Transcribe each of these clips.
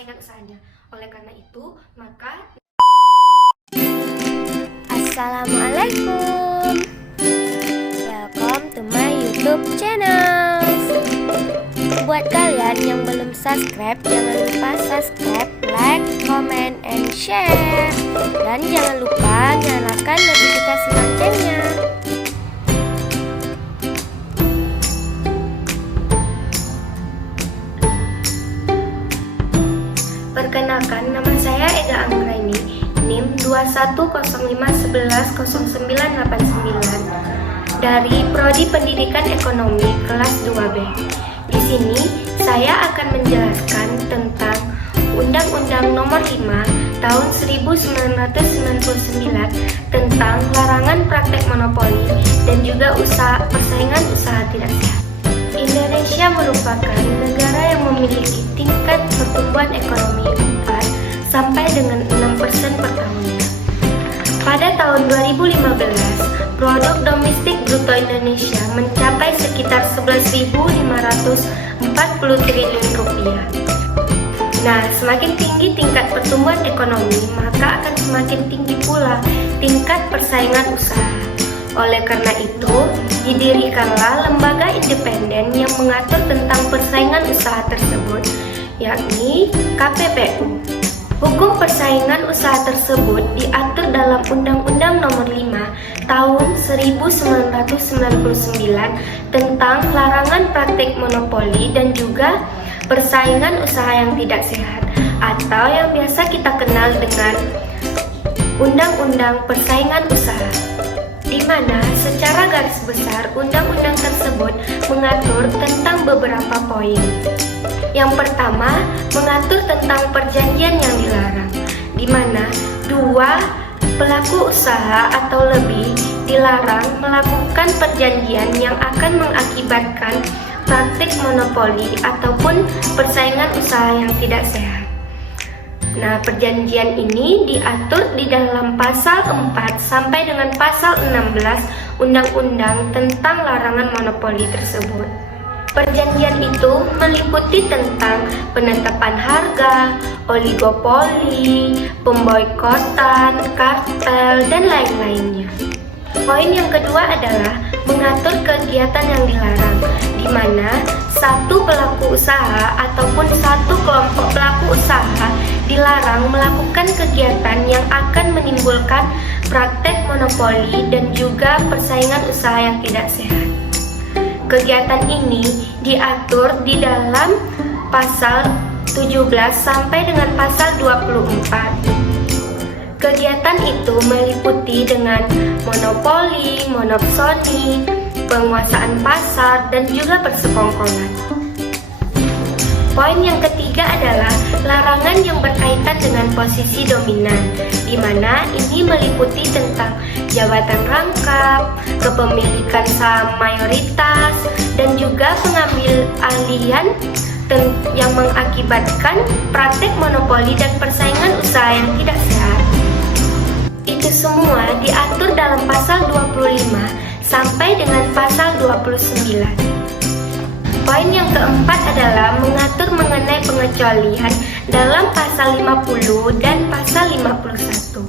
persaingan usahanya. Oleh karena itu, maka Assalamualaikum. Welcome to my YouTube channel. Buat kalian yang belum subscribe, jangan lupa subscribe, like, comment, and share. Dan jangan lupa nyalakan notifikasi loncengnya. perkenalkan, nama saya Ega Anggraini, NIM 2105110989 dari Prodi Pendidikan Ekonomi kelas 2B. Di sini saya akan menjelaskan tentang Undang-Undang Nomor 5 Tahun 1999 tentang larangan praktek monopoli dan juga persaingan usaha tidak sehat. Indonesia merupakan negara yang memiliki tingkat pertumbuhan ekonomi 4 sampai dengan 6% per tahunnya. Pada tahun 2015, produk domestik bruto Indonesia mencapai sekitar 11.540 triliun rupiah. Nah, semakin tinggi tingkat pertumbuhan ekonomi, maka akan semakin tinggi pula tingkat persaingan usaha. Oleh karena itu, didirikanlah lembaga independen yang mengatur tentang persaingan usaha tersebut, yakni KPPU. Hukum persaingan usaha tersebut diatur dalam Undang-Undang Nomor 5 Tahun 1999 tentang larangan praktik monopoli dan juga persaingan usaha yang tidak sehat, atau yang biasa kita kenal dengan Undang-Undang Persaingan Usaha, di mana secara garis besar undang-undang tersebut mengatur tentang beberapa poin. Yang pertama, mengatur tentang perjanjian yang dilarang, di mana dua pelaku usaha atau lebih dilarang melakukan perjanjian yang akan mengakibatkan praktik monopoli ataupun persaingan usaha yang tidak sehat. Nah, perjanjian ini diatur di dalam pasal 4 sampai dengan pasal 16 Undang-Undang tentang larangan monopoli tersebut. Perjanjian itu meliputi tentang penetapan harga, oligopoli, pemboikotan, kartel, dan lain-lainnya. Poin yang kedua adalah mengatur kegiatan yang dilarang, di mana satu pelaku usaha ataupun satu kelompok pelaku usaha dilarang melakukan kegiatan yang akan menimbulkan praktek monopoli dan juga persaingan usaha yang tidak sehat. Kegiatan ini diatur di dalam pasal 17 sampai dengan pasal 24. Kegiatan itu meliputi dengan monopoli, monopsoni, penguasaan pasar, dan juga persekongkolan. Poin yang ketiga adalah larangan yang berkaitan dengan posisi dominan, di mana ini meliputi tentang jabatan rangkap, kepemilikan saham mayoritas, dan juga pengambil alihan yang mengakibatkan praktek monopoli dan persaingan usaha yang tidak sehat. Itu semua diatur dalam pasal 25 sampai dengan pasal 29. Poin yang keempat adalah mengatur mengenai pengecualian dalam pasal 50 dan pasal 51.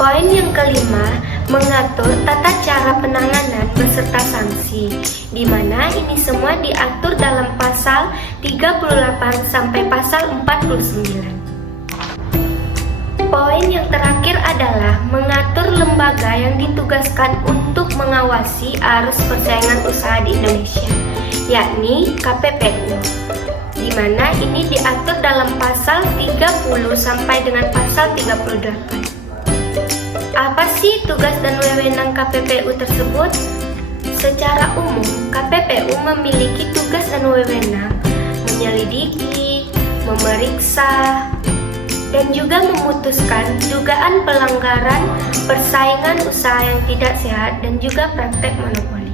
Poin yang kelima, mengatur tata cara penanganan beserta sanksi, di mana ini semua diatur dalam pasal 38 sampai pasal 49. Poin yang terakhir adalah mengatur lembaga yang ditugaskan untuk mengawasi arus persaingan usaha di Indonesia, yakni KPPU, di mana ini diatur dalam pasal 30 sampai dengan pasal 38. Apa sih tugas dan wewenang KPPU tersebut? Secara umum, KPPU memiliki tugas dan wewenang menyelidiki, memeriksa, dan juga memutuskan dugaan pelanggaran persaingan usaha yang tidak sehat dan juga praktek monopoli.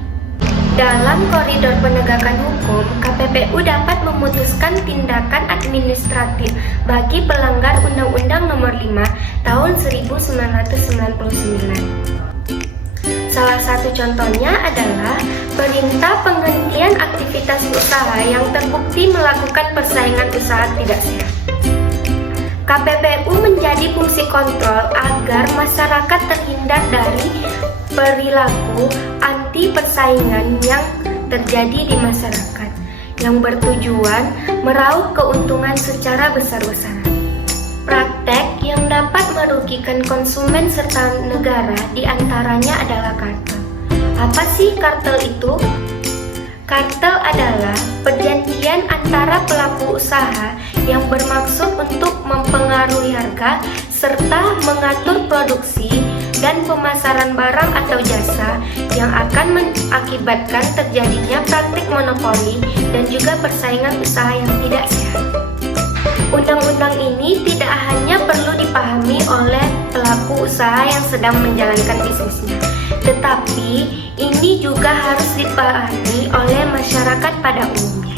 Dalam koridor penegakan hukum, KPPU dapat memutuskan tindakan administratif bagi pelanggar Undang-Undang Nomor 5 Tahun 1999. Salah satu contohnya adalah perintah penghentian aktivitas usaha yang terbukti melakukan persaingan usaha tidak sehat. KPPU menjadi fungsi kontrol agar masyarakat terhindar dari perilaku anti persaingan yang terjadi di masyarakat, yang bertujuan meraup keuntungan secara besar-besaran. Praktek yang dapat merugikan konsumen serta negara diantaranya adalah kartel. Apa sih kartel itu? Kartel adalah perjanjian antara pelaku usaha yang bermaksud untuk mempengaruhi harga serta mengatur produksi dan pemasaran barang atau jasa yang akan mengakibatkan terjadinya praktik monopoli dan juga persaingan usaha yang tidak sehat. Undang-undang ini tidak hanya perlu dipahami oleh pelaku usaha yang sedang menjalankan bisnisnya, tetapi ini juga harus dipahami oleh masyarakat pada umumnya.